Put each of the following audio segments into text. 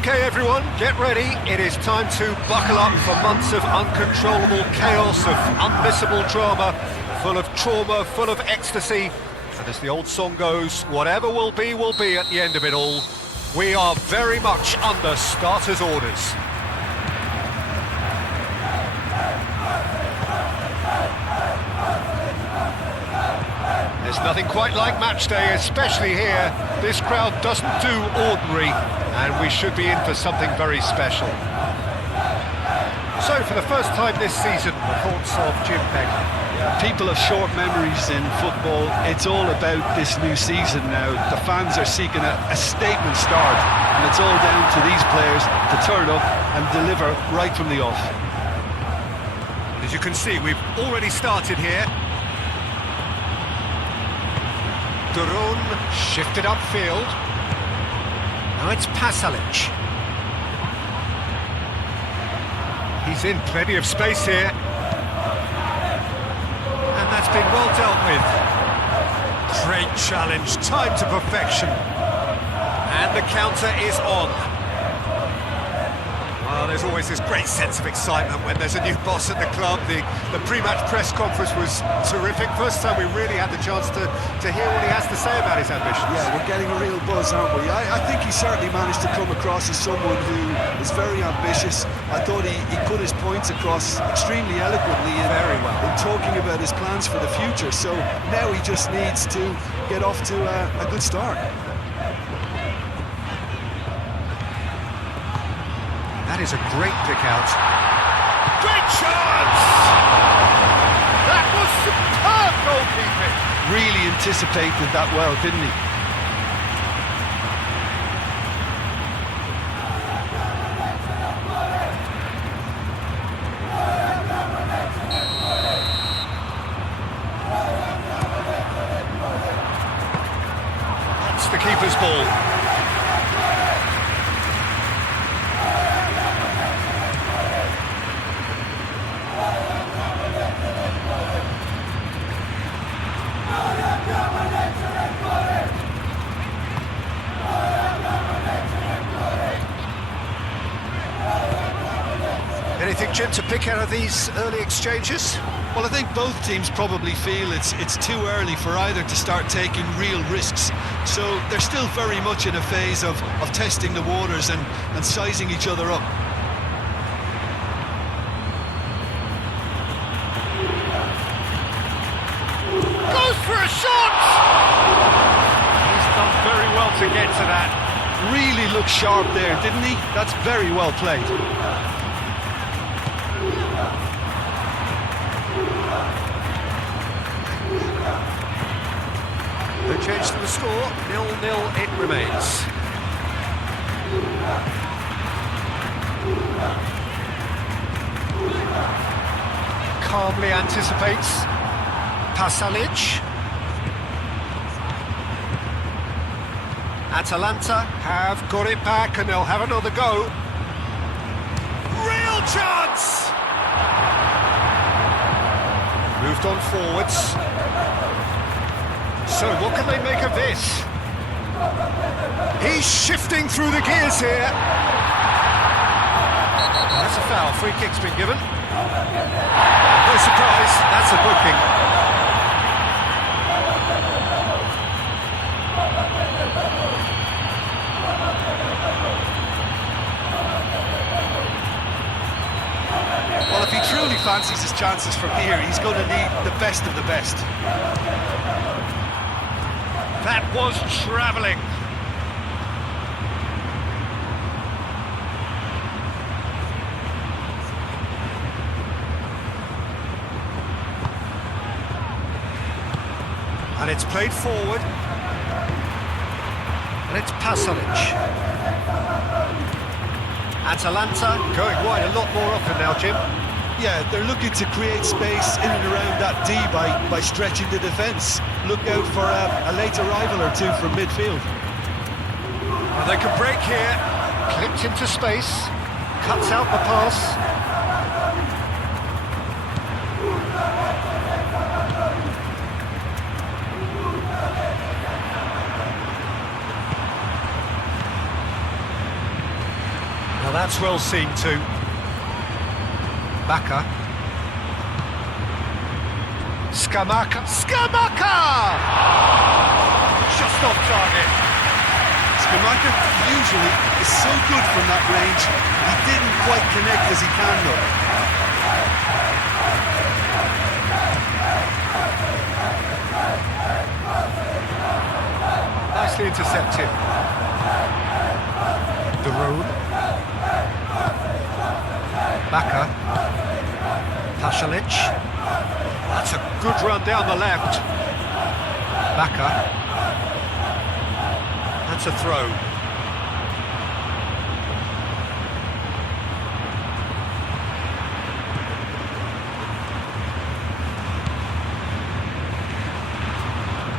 Okay everyone, get ready. It is time to buckle up for months of uncontrollable chaos, of unmissable drama, full of trauma, full of ecstasy. And as the old song goes, whatever will be at the end of it all. We are very much under starters' orders. There's nothing quite like match day, especially here. This crowd doesn't do ordinary, and we should be in for something very special. So, for the first time this season, the thoughts of Jim Pegg. People have short memories in football. It's all about this new season now. The fans are seeking a statement start, and it's all down to these players to turn up and deliver right from the off. As you can see, we've already started here. Drone shifted upfield. Now it's Pasalic. He's in plenty of space here. And that's been well dealt with. Great challenge, timed to perfection. And the counter is on. Well, there's always this great sense of excitement when there's a new boss at the club. The pre-match press conference was terrific. First time we really had the chance to hear what he has to say about his ambitions. Yeah, we're getting a real buzz, aren't we? I think he certainly managed to come across as someone who is very ambitious. I thought he put his points across extremely eloquently in talking about his plans for the future. So now he just needs to get off to a good start. That is a great pick out. Great chance! That was superb goalkeeping! Really anticipated that well, didn't he? That's the keeper's ball. Anything, Jim, to pick out of these early exchanges? Well, I think both teams probably feel it's too early for either to start taking real risks. So they're still very much in a phase of testing the waters and sizing each other up. Goes for a shot! He's done very well to get to that. Really looked sharp there, didn't he? That's very well played. No change to the score, 0-0 it remains. Calmly anticipates. Pasalic. Atalanta have got it back and they'll have another go. Real chance! Moved on forwards. So what can they make of this? He's shifting through the gears here. That's a foul. Free kick's been given. No surprise, that's a booking. Well, if he truly fancies his chances from here, he's going to need the best of the best. That was travelling. And it's played forward. And it's Pasalic. Atalanta going wide a lot more often now, Jim. Yeah, they're looking to create space in and around that D by stretching the defence. Look out for a late arrival or two from midfield. And they can break here. Clipped into space. Cuts out the pass. Now that's well seen too. Bacca. Scamacca. Just off target. Scamacca usually is so good from that range. He didn't quite connect as he can though. Nicely intercepted. The road. Bacca. Pasalic. That's a good run down the left. Bacca. That's a throw.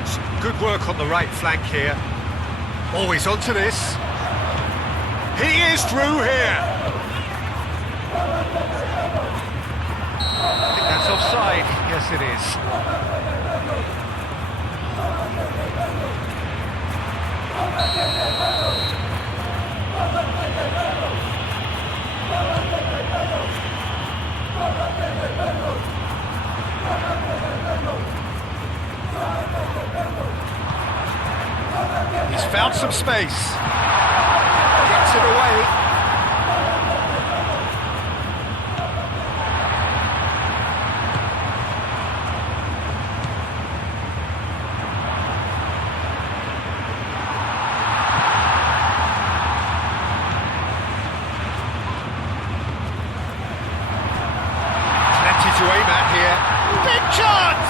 Some good work on the right flank here. Always onto this. He is through here. I think that's offside. Yes, it is. He's found some space. Gets it away. Plenty to aim at here. Big chance!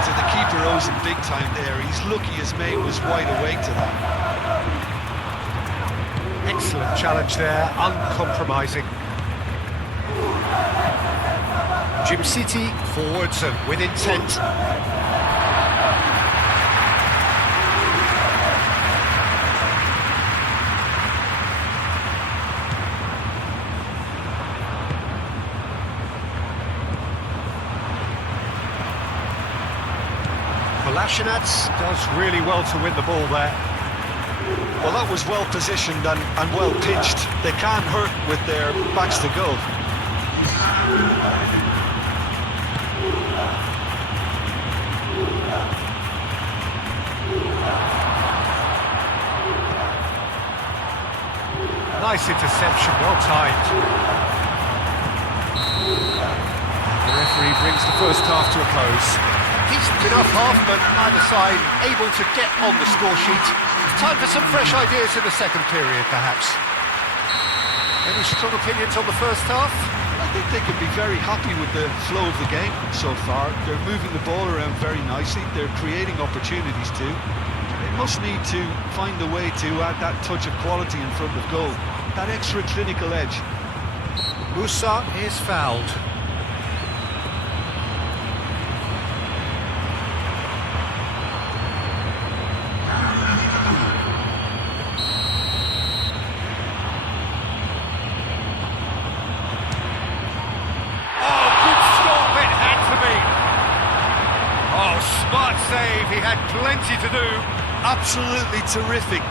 The keeper owes him big time there. He's lucky his mate was wide awake to that. Excellent challenge there, uncompromising. Jim City forwards and with intent. Kolasinac does really well to win the ball there. Well, that was well positioned and well pitched. They can't hurt with their backs to goal. Nice interception, well timed. The referee brings the first half to a close. Decent enough half, but either side able to get on the score sheet. Time for some fresh ideas in the second period, perhaps. Any strong opinions on the first half? I think they can be very happy with the flow of the game so far. They're moving the ball around very nicely. They're creating opportunities too. They must need to find a way to add that touch of quality in front of goal. That extra clinical edge. Musa is fouled. save, he had plenty to do. Absolutely terrific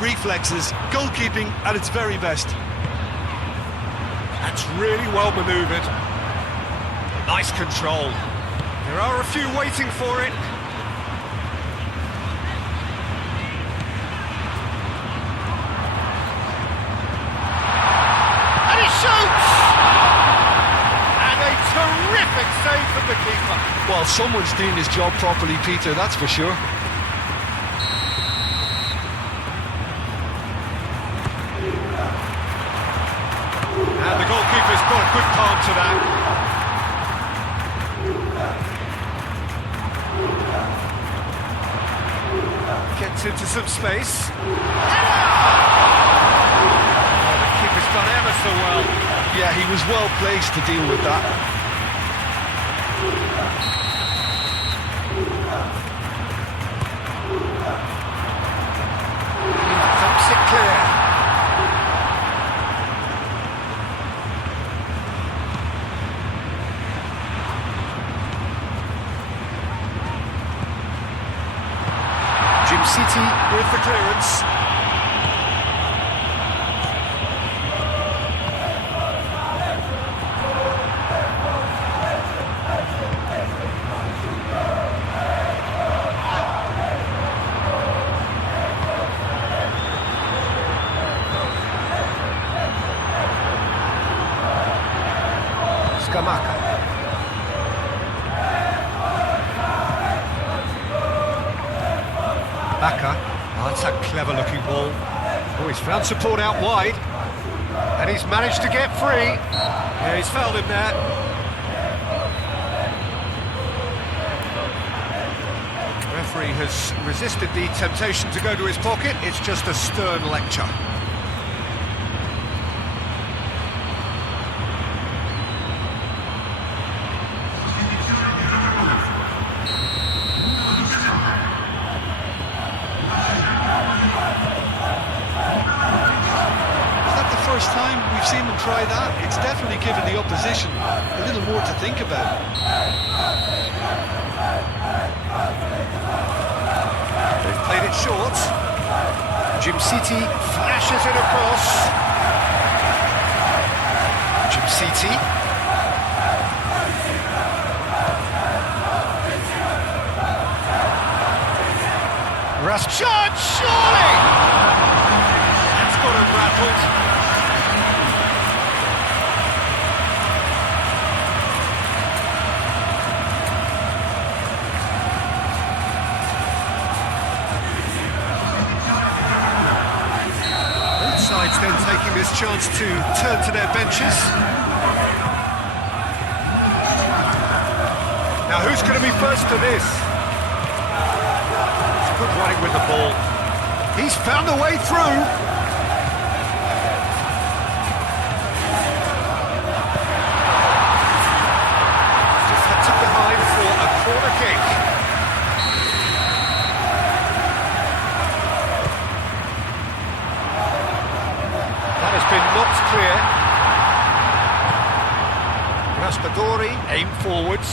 reflexes, goalkeeping at its very best. That's really well manoeuvred. Nice control. There are a few waiting for it. And he shoots! And a terrific save from the keeper. Well, someone's doing his job properly, Peter, that's for sure. And the goalkeeper's got a good palm to that. Gets into some space. Oh, the keeper's done ever so well. Yeah, he was well placed to deal with that. Dumps it clear. City with the clearance. Scamacca. Bacca. Oh, that's a clever-looking ball. Oh, he's found support out wide. And he's managed to get free. Yeah, he's fouled him there. The referee has resisted the temptation to go to his pocket. It's just a stern lecture. First time we've seen them try that. It's definitely given the opposition a little more to think about. They've played it short. Jim City flashes it across. Jim City. Shot, surely! That's got him rattled. Sides then taking this chance to turn to their benches. Now who's going to be first to this? It's good running with the ball. He's found a way through. Just had to behind for a corner kick. Been knocked clear. Raspadori aim forwards.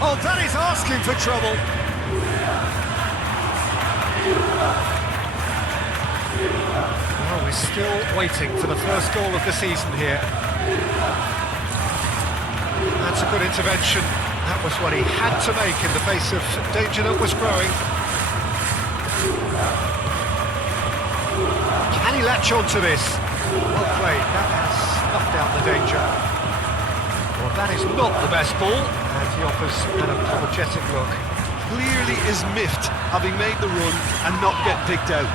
Oh, that is asking for trouble. Oh, we're still waiting for the first goal of the season here. That's a good intervention. That was what he had to make in the face of danger that was growing. Can he latch on to this? Well played. That has snuffed out the danger. Well, that is not the best ball. And he offers an apologetic look. Clearly is miffed, having made the run and not get picked out.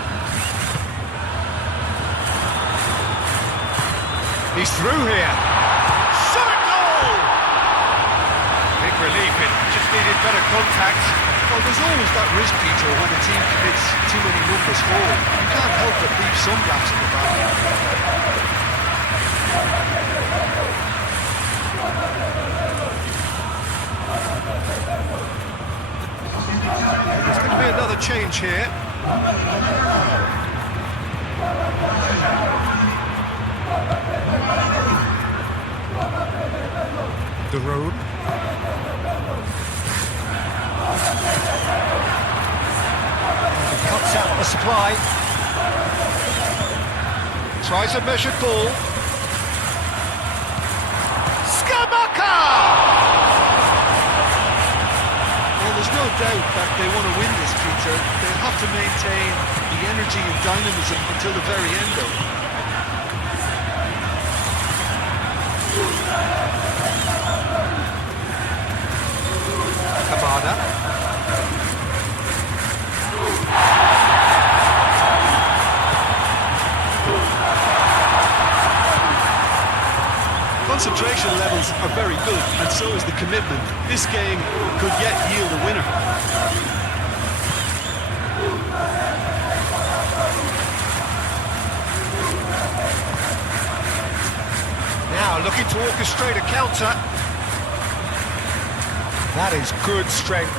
He's through here. Relief, it just needed better contact. Well, there's always that risk, Peter, when a team commits too many numbers forward. You can't help but leave some gaps in the back. There's going to be another change here. De Roon. He cuts out the supply. Tries a measured ball. Scamacca! Well, there's no doubt that they want to win this, Peter. They'll have to maintain the energy and dynamism until the very end, though. Kamada. Concentration levels are very good, and so is the commitment. This game could yet yield a winner. Now looking to orchestrate a counter. That is good strength.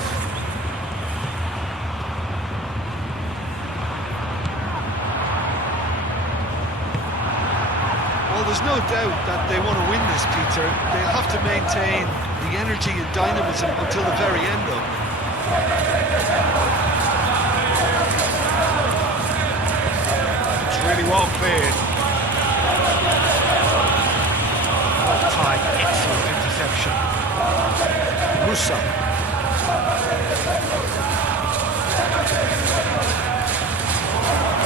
Well, there's no doubt that they want to win this, Peter. They'll have to maintain the energy and dynamism until the very end, though. It's really well cleared. Well-timed, excellent interception. Musa.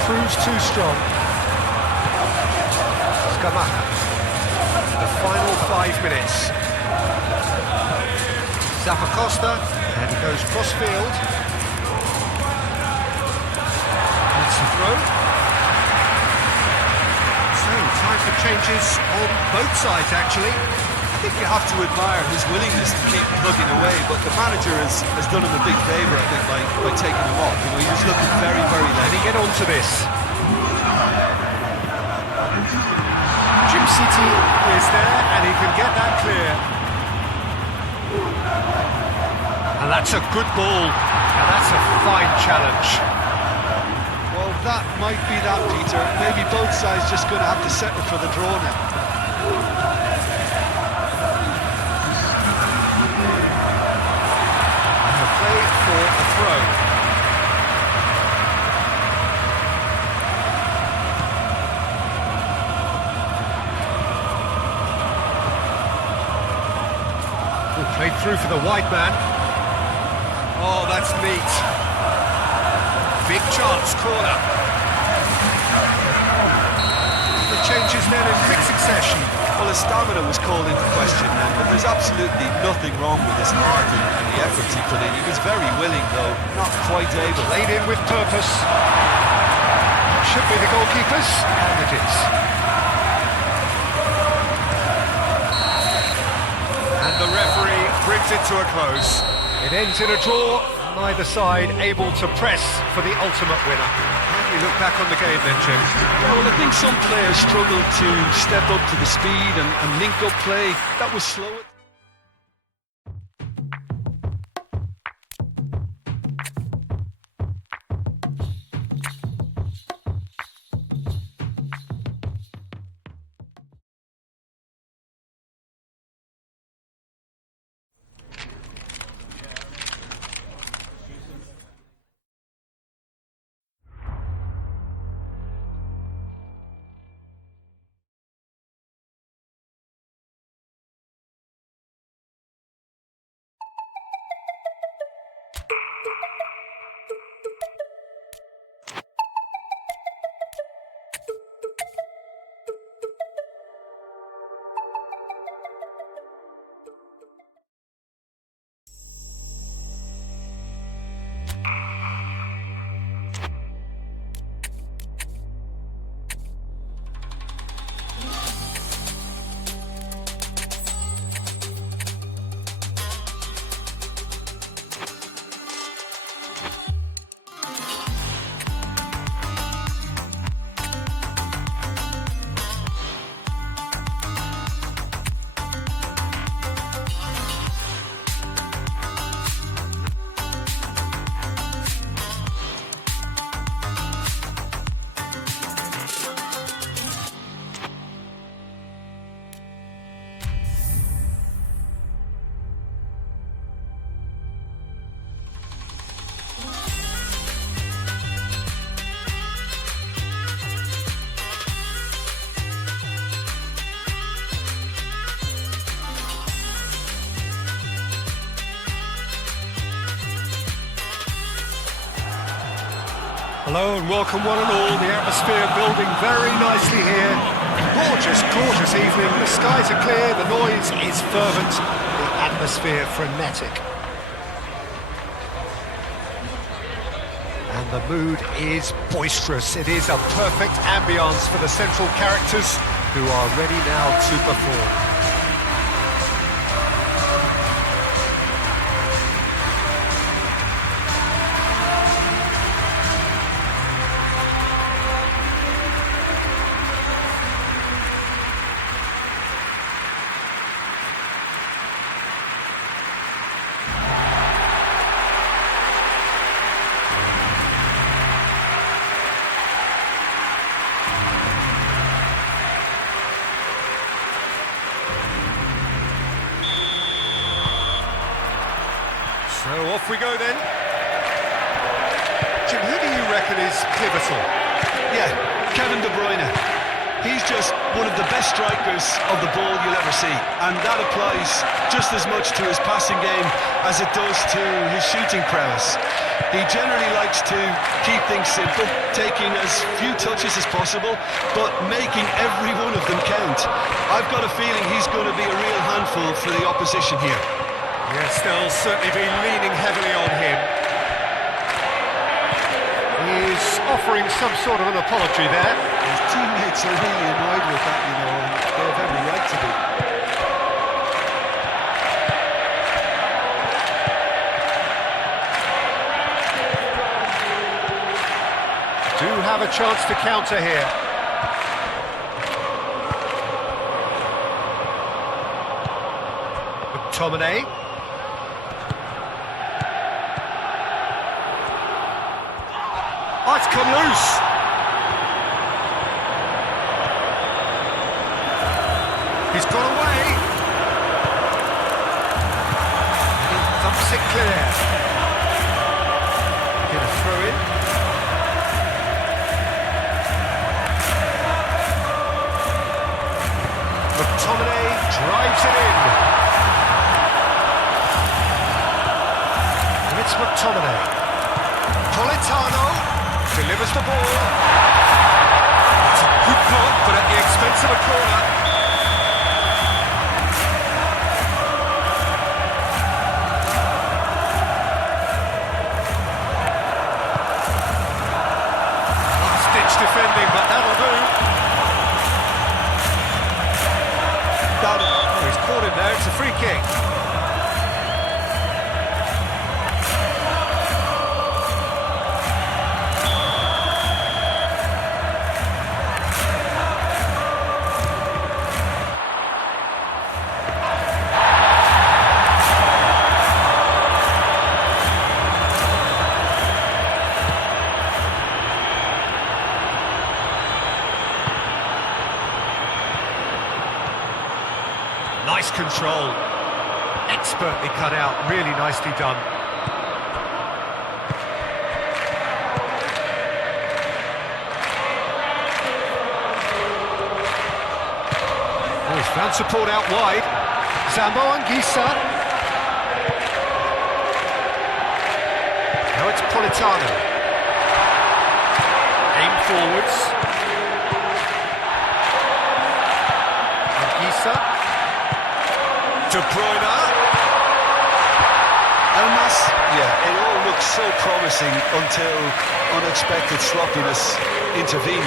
Proves too strong. Scamacca. The final 5 minutes. Zappacosta, and he goes cross-field. That's a throw. So, time for changes on both sides, actually. I think you have to admire his willingness to keep plugging away, but the manager has done him a big favour, I think, by taking him off. You know, he was looking very, very Can late. he get onto this? Jim City is there, and he can get that clear. And that's a good ball, and that's a fine challenge. Well, that might be that, Peter. Maybe both sides just going to have to settle for the draw now. Play for a throw. Played through for the wide man. Oh, that's neat. Big chance, corner. The changes then in quick succession. Well, his stamina was called into question then, but there's absolutely nothing wrong with his heart and the efforts he put in. He was very willing, though, not quite able. Laid in with purpose. Should be the goalkeepers, and it is. And the referee brings it to a close. It ends in a draw, neither side able to press for the ultimate winner. How do you look back on the game then, Jim? Yeah, well, I think some players struggled to step up to the speed and link up play. That was slow. Hello and welcome one and all. The atmosphere building very nicely here. Gorgeous, gorgeous evening. The skies are clear, the noise is fervent, the atmosphere frenetic. And the mood is boisterous. It is a perfect ambience for the central characters who are ready now to perform. So off we go then. Jim, who do you reckon is pivotal? Yeah, Kevin De Bruyne. He's just one of the best strikers of the ball you'll ever see, and that applies just as much to his passing game as it does to his shooting prowess. He generally likes to keep things simple, taking as few touches as possible, but making every one of them count. I've got a feeling he's going to be a real handful for the opposition here. Yes, they'll certainly be leaning heavily on him. He's offering some sort of an apology there. His teammates are really annoyed with that, you know, and they have every right to be. Do have a chance to counter here. McTominay. Oh, it's come loose. He's got away. He thumps it clear. Get a throw in. McTominay drives it in. And it's McTominay. Politano delivers the ball. It's a good block, but at the expense of a corner. Last-ditch defending, but that'll do. Oh, he's caught him there. It's a free kick. Nice control, expertly cut out, really nicely done. Oh, he's found support out wide. Zambo Anguissa. Now it's Politano. Aim forwards. Anguissa. De Bruyne. Elmas, yeah, it all looked so promising until unexpected sloppiness intervened.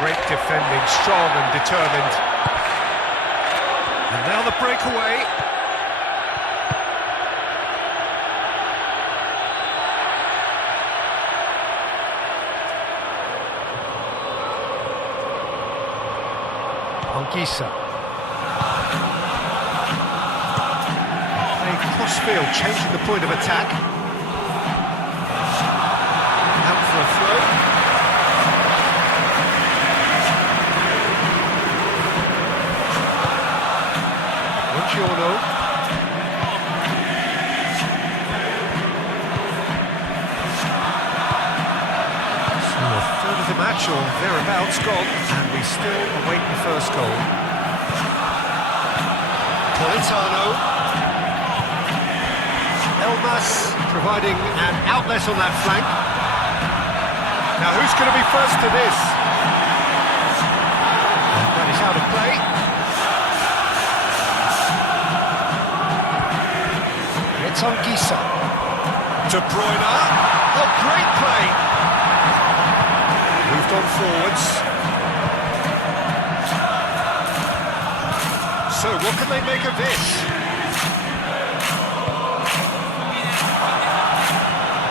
Great defending, strong and determined. And now the breakaway. Anguissa. Playing cross-field, changing the point of attack. Out for a throw. Buongiorno. So a third of the match. match or thereabouts gone, and we still await the first goal. Politano. Elmas providing an outlet on that flank. Now who's going to be first to this? And that is out of play. It's on Gisa. De Bruyne. Oh, great play. Moved on forwards. So what can they make of this?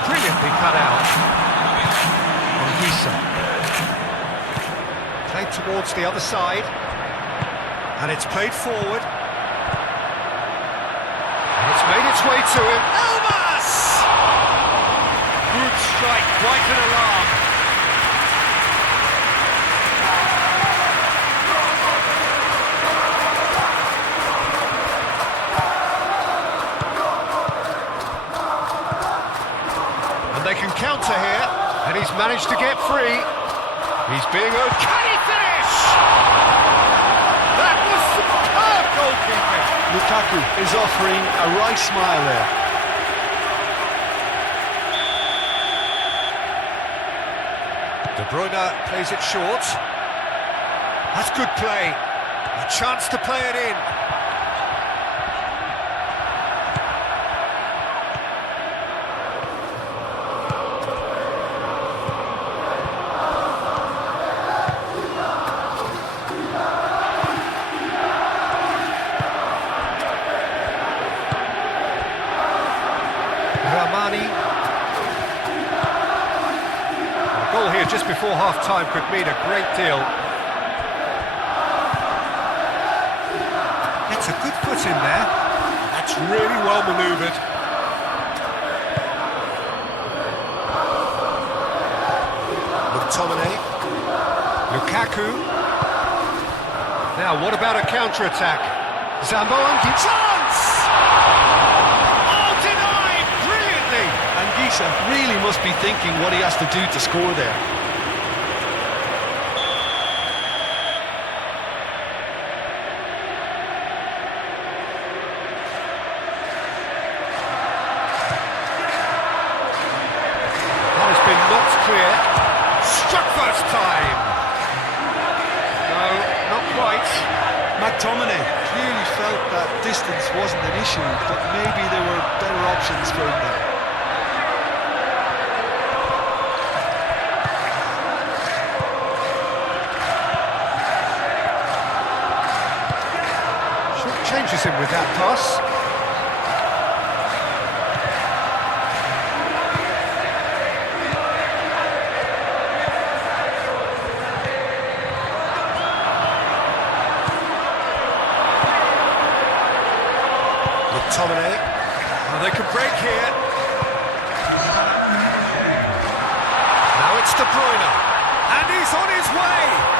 Brilliantly cut out. On Gisa. Played towards the other side. And it's played forward. It's made its way to him. Elmas! Good strike, quite an alarm. And they can counter here, and he's managed to get free. He's being owed. Can he finish? That was superb goalkeeping. Lukaku is offering a right smile there. De Bruyne plays it short. That's good play. A chance to play it in. A goal here just before half-time could mean a great deal. Gets a good foot in there. That's really well manoeuvred. McTominay. Lukaku. Now, what about a counter-attack? Zamboan, chance! And Gisa really must be thinking what he has to do to score there. That has been knocked clear. Struck first time. No, not quite. McTominay clearly felt that distance wasn't an issue, but maybe there were better options for him there. Changes him with that pass. McTominay. Oh, they can break here. Now it's De Bruyne. And he's on his way.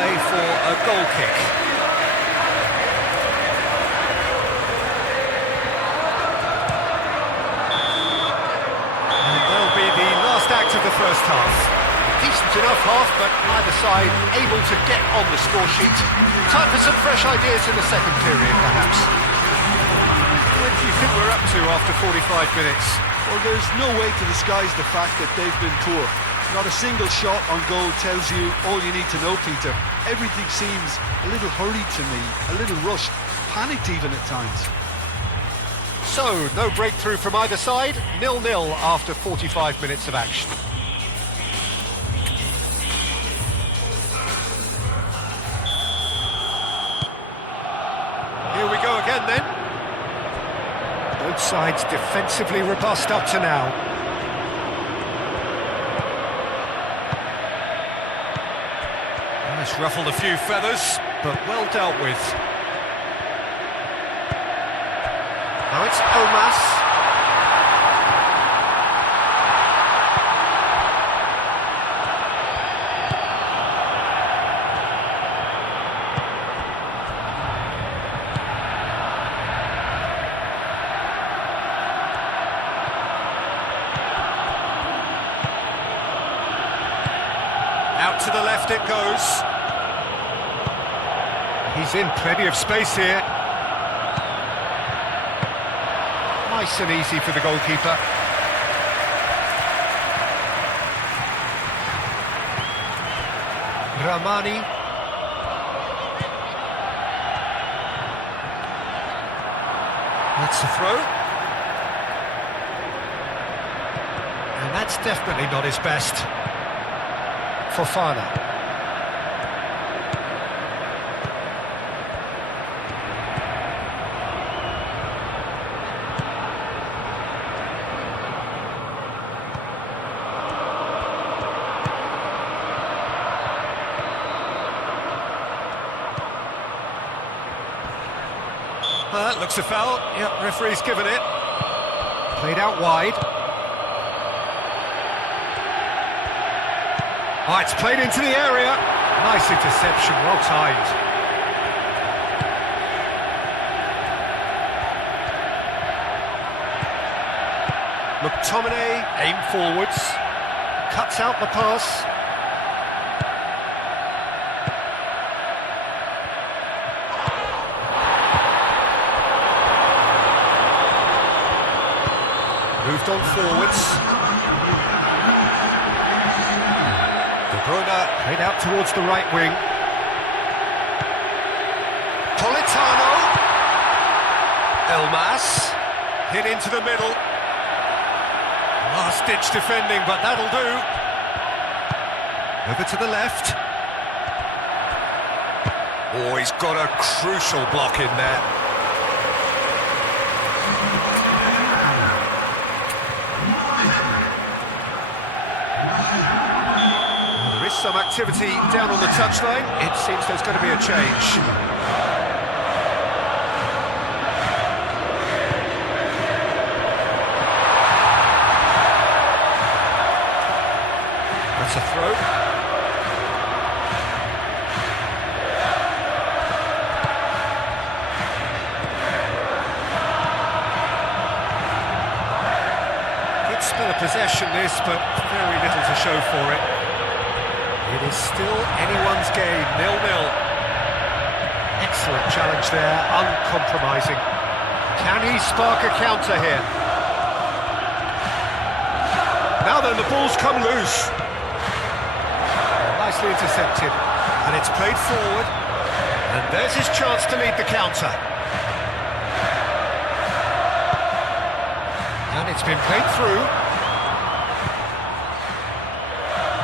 Play for a goal kick. And that'll be the last act of the first half. Decent enough half, but neither side able to get on the score sheet. Time for some fresh ideas in the second period, perhaps. What do you think we're up to after 45 minutes? Well, there's no way to disguise the fact that they've been poor. Not a single shot on goal tells you all you need to know, Peter. Everything seems a little hurried to me, a little rushed, panicked even at times. So, no breakthrough from either side, 0-0 after 45 minutes of action. Here we go again then. Both sides defensively robust up to now. It's ruffled a few feathers, but well dealt with. Now it's Elmas. Out to the left it goes. He's in plenty of space here. Nice and easy for the goalkeeper. Ramani. That's a throw. And that's definitely not his best. Fofana. Looks a foul. Yep, referee's given it. Played out wide. Oh, it's played into the area. Nice interception, well timed. McTominay, aim forwards. Cuts out the pass. Moved on forwards. De Bruyne played out towards the right wing. Politano. Elmas. Hit into the middle. Last-ditch defending, but that'll do. Over to the left. Oh, he's got a crucial block in there. Some activity down on the touchline. It seems there's going to be a change. That's a throw. Good spell of possession this, but very little to show for it. It is still anyone's game, 0-0. Excellent challenge there, uncompromising. Can he spark a counter here? Now then, the ball's come loose. Nicely intercepted. And it's played forward. And there's his chance to lead the counter. And it's been played through.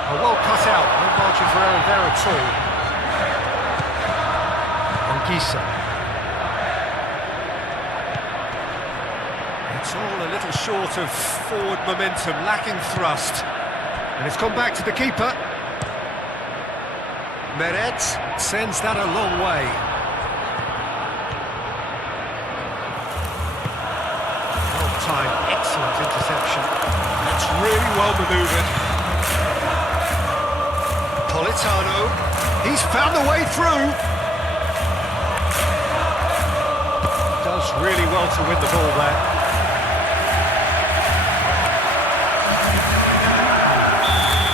Well cut out, no margin for error there at all. Anguissa. It's all a little short of forward momentum, lacking thrust. And it's gone back to the keeper. Meret sends that a long way. Well timed, excellent interception. That's really well manoeuvred. Politano, he's found the way through. Does really well to win the ball there.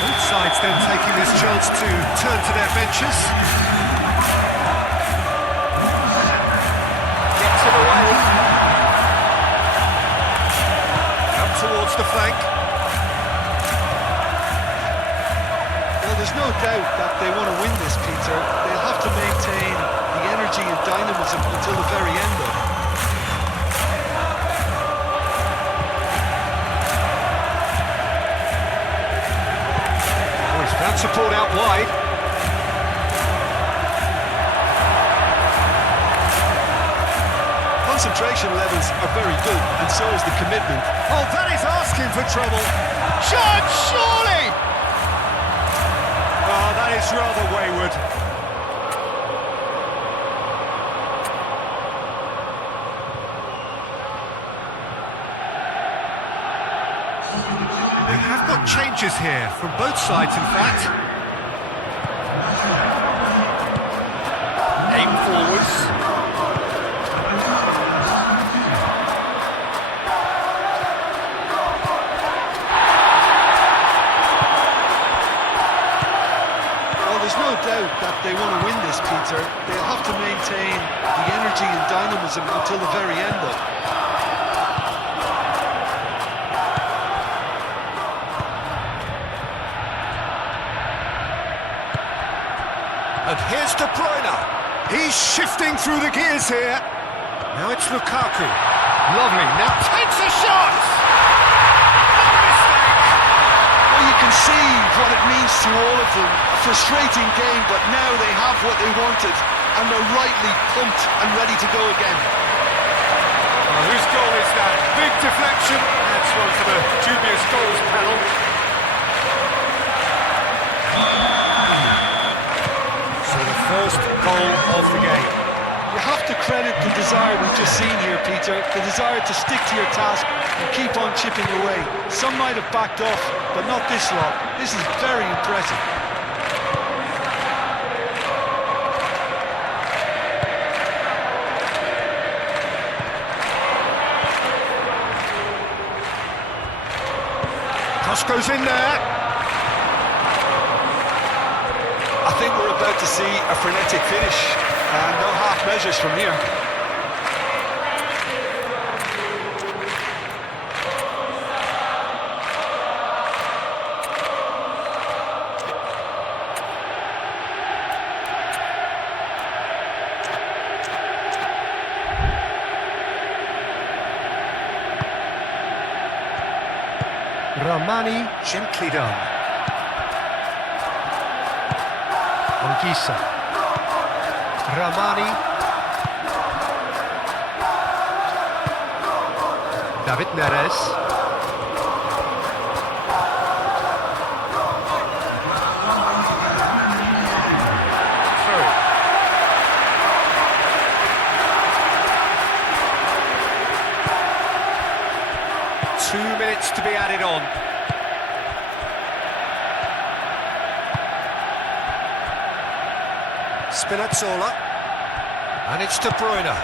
Both sides then taking this chance to turn to their benches. Gets it away. Out towards the flank. There's no doubt that they want to win this, Peter. They'll have to maintain the energy and dynamism until the very end of it. Oh, he's found support out wide. Concentration levels are very good, and so is the commitment. Oh, that is asking for trouble. Shot, surely! Oh, that is rather wayward. They have got changes here, from both sides in fact. Aim forwards. that they want to win this, Peter. They'll have to maintain the energy and dynamism until the very end, though. And here's De Bruyne. He's shifting through the gears here. Now it's Lukaku. Lovely. Now takes a shot. No mistake. Well, you can see what it means to all of them. A frustrating game, but now they have what they wanted, and they're rightly pumped and ready to go again. Well, whose goal is that? Big deflection. That's one for the dubious goals panel. So the first goal of the game. You have to credit the desire we've just seen here, Peter. The desire to stick to your task and keep on chipping away. Some might have backed off, but not this lot. This is very impressive. Cross goes in there. I think we're about to see a frenetic finish, and no half measures from here. Ramani, gently done. Anguissa. Ramani. David Neres. Through. Two minutes to be added on. Spinazzola, and it's De Bruyne.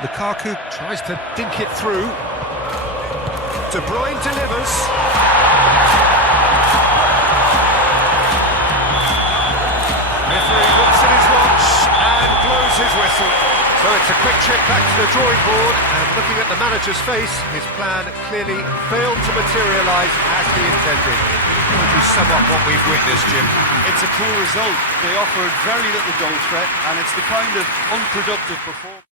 Lukaku tries to dink it through. De Bruyne delivers. Referee looks at his watch and blows his whistle. So it's a quick trip back to the drawing board, and looking at the manager's face, his plan clearly failed to materialise as he intended. How would you sum up what we've witnessed, Jim? It's a poor result. They offered very little goal threat, and it's the kind of unproductive performance.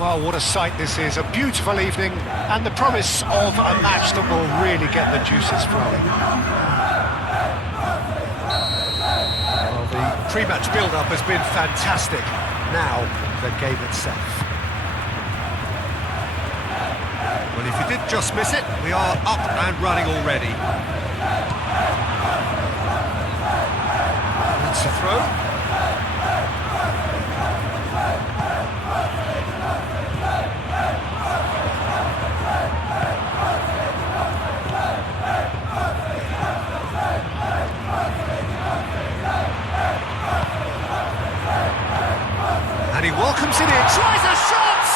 Well, what a sight this is, a beautiful evening, and the promise of a match that will really get the juices flowing. Well, the pre-match build-up has been fantastic. Now, the game itself. Well, if you did just miss it, we are up and running already. That's a throw. And he welcomes it in, tries a shot!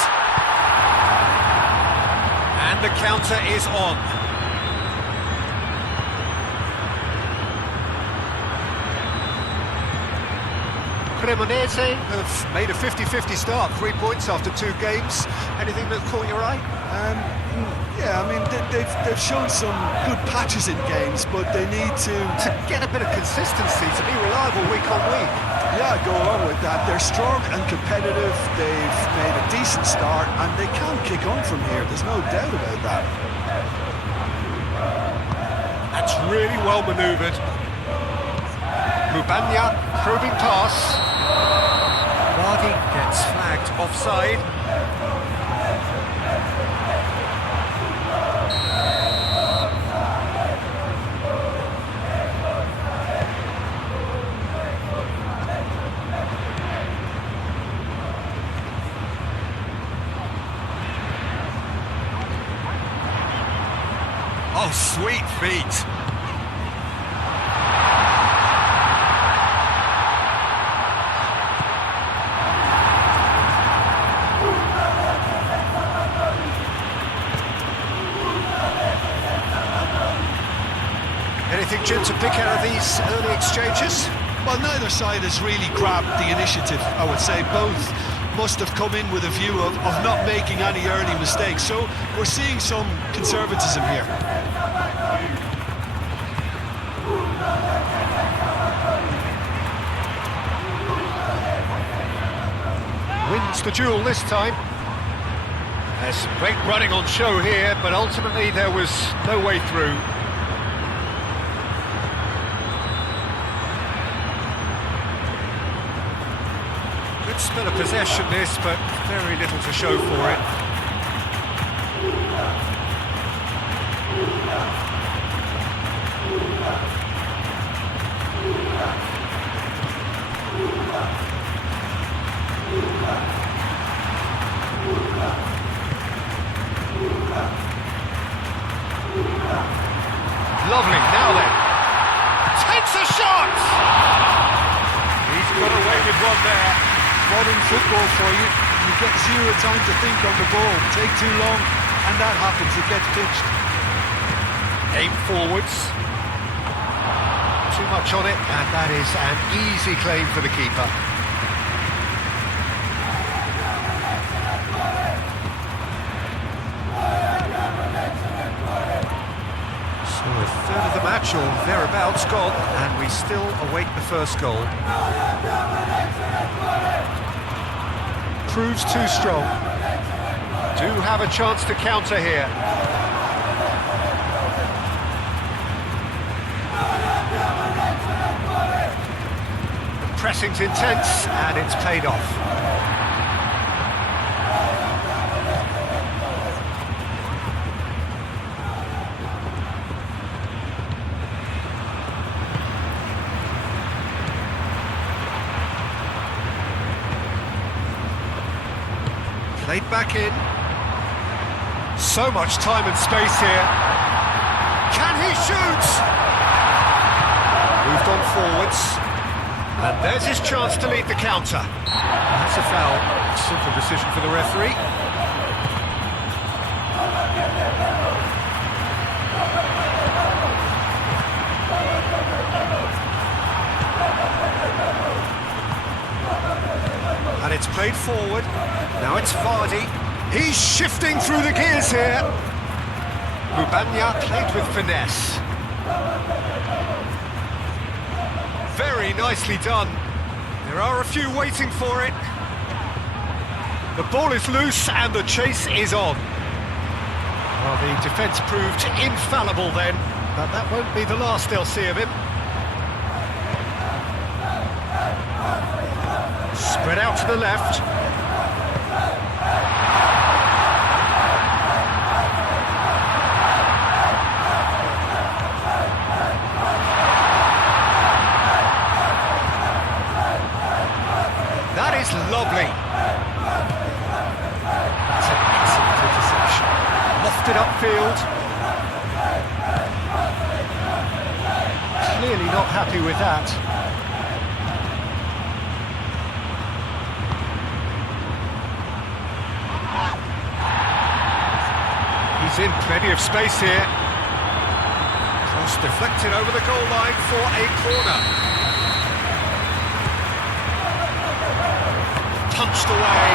And the counter is on. Cremonese have made a 50-50 start, 3 points after 2 games. Anything that caught your eye? Yeah, I mean, they've shown some good patches in games, but they need to get a bit of consistency, to be reliable week on week. Yeah, go along with that. They're strong and competitive, they've made a decent start, and they can kick on from here, there's no doubt about that. That's really well manoeuvred. Mubanya, probing pass. Vardy gets flagged offside. Oh, sweet feet. Anything, Jim, to pick out of these early exchanges? Well, neither side has really grabbed the initiative, I would say. Both must have come in with a view of not making any early mistakes. So we're seeing some conservatism here. Wins the duel this time. There's some great running on show here, but ultimately there was no way through. Good spell of possession this, but very little to show for it. Lovely, now then. Takes a shot! He's got away with one there. Modern football for you. You get zero time to think on the ball. Take too long, and that happens. It gets pitched. Aim forwards. Too much on it, and that is an easy claim for the keeper. So a third of the match, or thereabouts, gone, and we still await the first goal. Proves too strong. Do have a chance to counter here. The pressing's intense, and it's paid off. Played back in. So much time and space here. Can he shoot? Moved on forwards. And there's his chance to lead the counter. That's a foul. Simple decision for the referee. And it's played forward. Now it's Vardy. He's shifting through the gears here. Mubanya played with finesse. Very nicely done. There are a few waiting for it. The ball is loose and the chase is on. Well, the defence proved infallible then, but that won't be the last they'll see of him. Spread out to the left. That is lovely. That's an excellent interception. Lofted upfield. Clearly not happy with that. He's in plenty of space here. Cross deflected over the goal line for a corner. Punched away.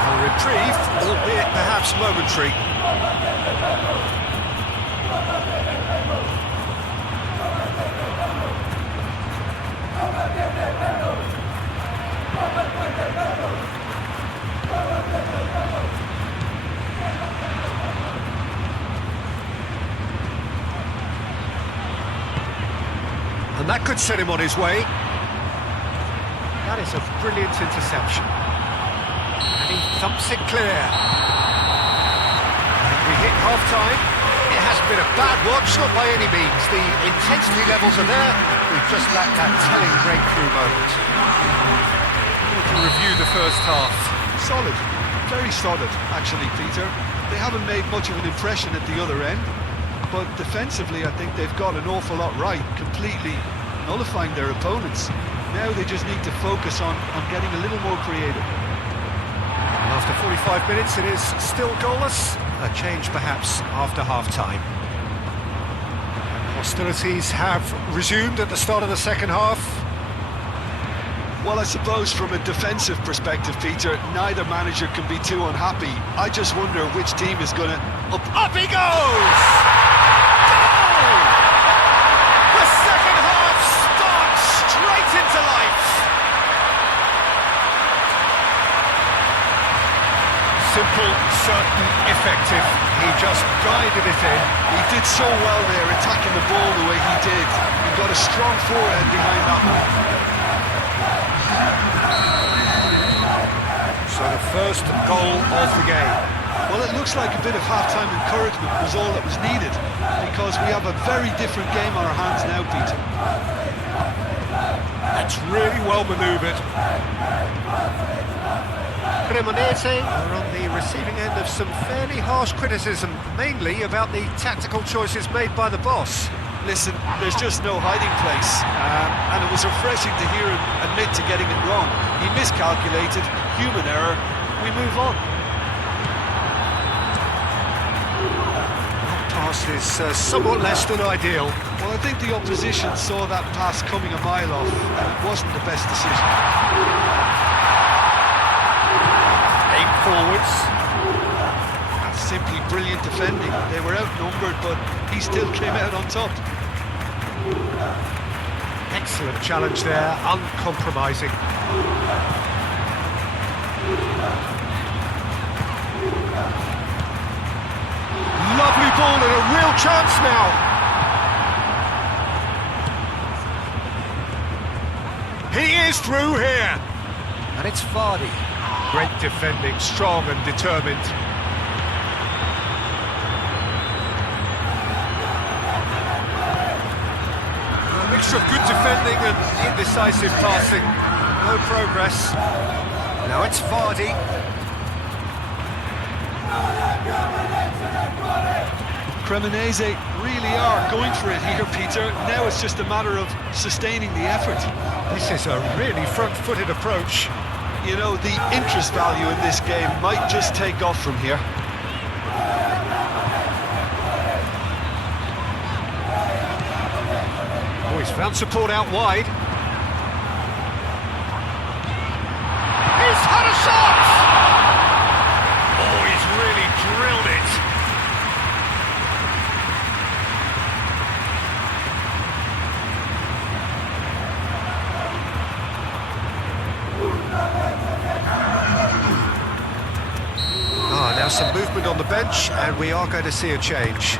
A reprieve, albeit perhaps momentary. And that could set him on his way. That is a brilliant interception. And he thumps it clear. And we hit half-time. It hasn't been a bad watch, not by any means. The intensity levels are there. We've just lacked that telling breakthrough moment. To review the first half. Solid, very solid, actually, Peter. They haven't made much of an impression at the other end, but defensively I think they've got an awful lot right, completely nullifying their opponents. Now they just need to focus on getting a little more creative. After 45 minutes it is still goalless, a change perhaps after half-time. Hostilities have resumed at the start of the second half. Well, I suppose from a defensive perspective, Peter, neither manager can be too unhappy. I just wonder which team is going to... Up he goes! Goal! The second half starts straight into life. Simple, certain, effective. He just guided it in. He did so well there, attacking the ball the way he did. He got a strong forehand behind that one. So the first goal of the game. Well, it looks like a bit of half-time encouragement was all that was needed, because we have a very different game on our hands now, Peter. That's really well manoeuvred. Cremonese are on the receiving end of some fairly harsh criticism, mainly about the tactical choices made by the boss. Listen, there's just no hiding place, and it was refreshing to hear him admit to getting it wrong. He miscalculated, human error, we move on. That pass is somewhat less than ideal. Well, I think the opposition saw that pass coming a mile off, and it wasn't the best decision. Aim forwards. That's simply brilliant defending. They were outnumbered, but he still came out on top. Excellent challenge there, uncompromising. Lovely ball and a real chance now. He is through here. And it's Vardy. Great defending, strong and determined. A mixture of good defending and indecisive passing. No progress. Now it's Vardy. Cremonese really are going for it here, Peter. Now it's just a matter of sustaining the effort. This is a really front-footed approach. You know, the interest value in this game might just take off from here. Oh, he's found support out wide. He's had a shot! Oh, he's really drilled Now some movement on the bench, and we are going to see a change.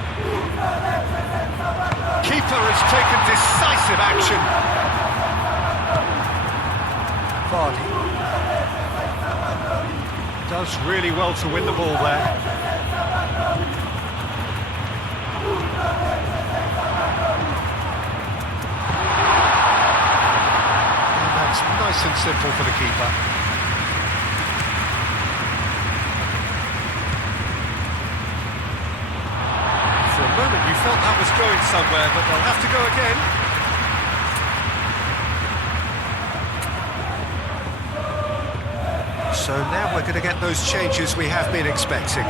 Keeper has taken decisive action. Vardy does really well to win the ball there. And that's nice and simple for the keeper. For a moment you felt that was going somewhere, but they'll have to go again. So now we're going to get those changes we have been expecting.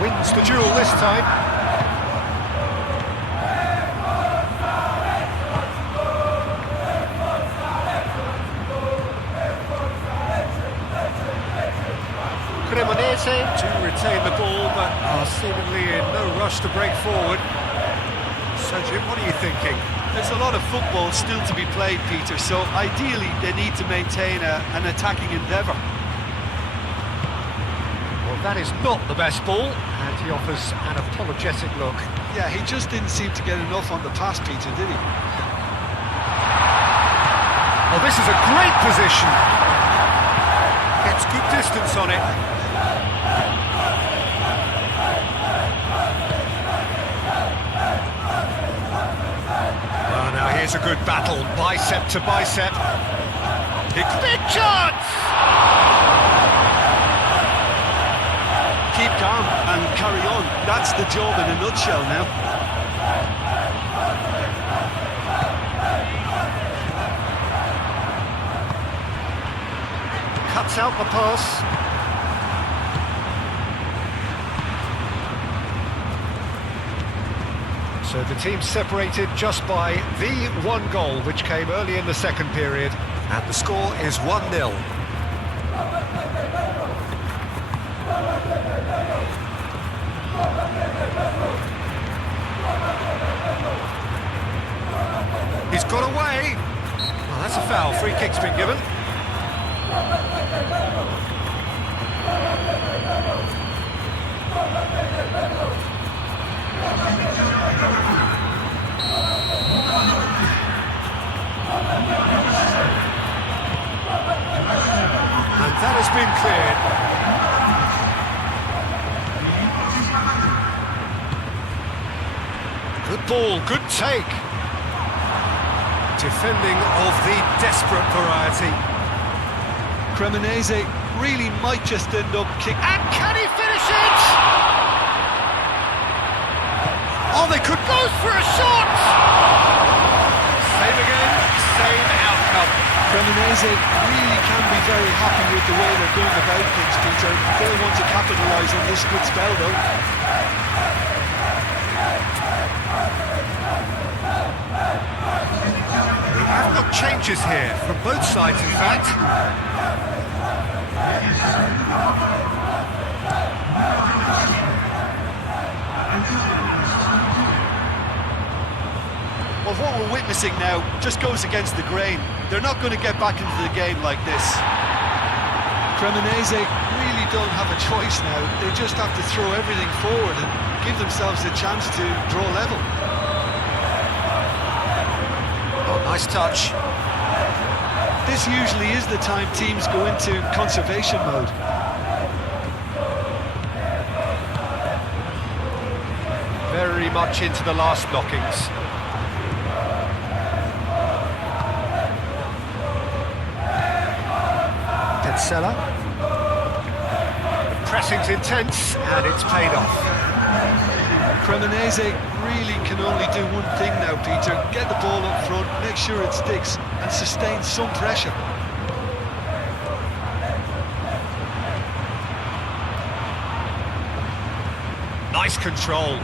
Wins the duel this time. Cremonese to retain the ball, but are seemingly in no rush to break forward. So Jim, what are you thinking? There's a lot of football still to be played, Peter, so ideally they need to maintain an attacking endeavour. Well, that is not the best ball, and he offers an apologetic look. Yeah, he just didn't seem to get enough on the pass, Peter, did he? Oh, this is a great position. Gets good distance on it. Oh, now here's a good battle, bicep to bicep. Big chance! Keep calm and carry on. That's the job in a nutshell now. Cuts out the pass. So the team separated just by the one goal, which came early in the second period, and the score is 1-0. He's got away. Well, that's a foul. Free kick's been given. And that has been cleared. Good ball, good take. Defending of the desperate variety. Cremonese really might just end up kicking. And can he finish it? Oh, they could go for a shot! Same again, same outcome. Cremonese really can be very happy with the way they're going about things, Peter. They'll want to capitalise on this good spell, though. We have got changes here, from both sides, in fact. Well, what we're witnessing now just goes against the grain. They're not going to get back into the game like this. Cremonese really don't have a choice now. They just have to throw everything forward and give themselves a chance to draw level. Oh, nice touch. This usually is the time teams go into conservation mode. Very much into the last knockings. Seller. The pressing's intense and it's paid off. Cremonese really can only do one thing now, Peter. Get the ball up front, make sure it sticks and sustain some pressure. Nice control.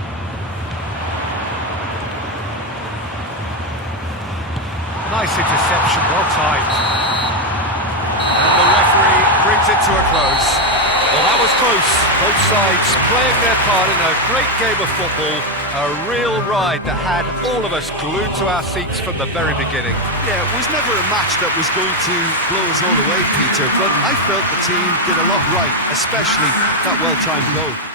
Nice interception, well timed. And the referee brings it to a close. Well, that was close. Both sides playing their part in a great game of football. A real ride that had all of us glued to our seats from the very beginning. Yeah, it was never a match that was going to blow us all away, Peter, but I felt the team did a lot right, especially that well-timed goal.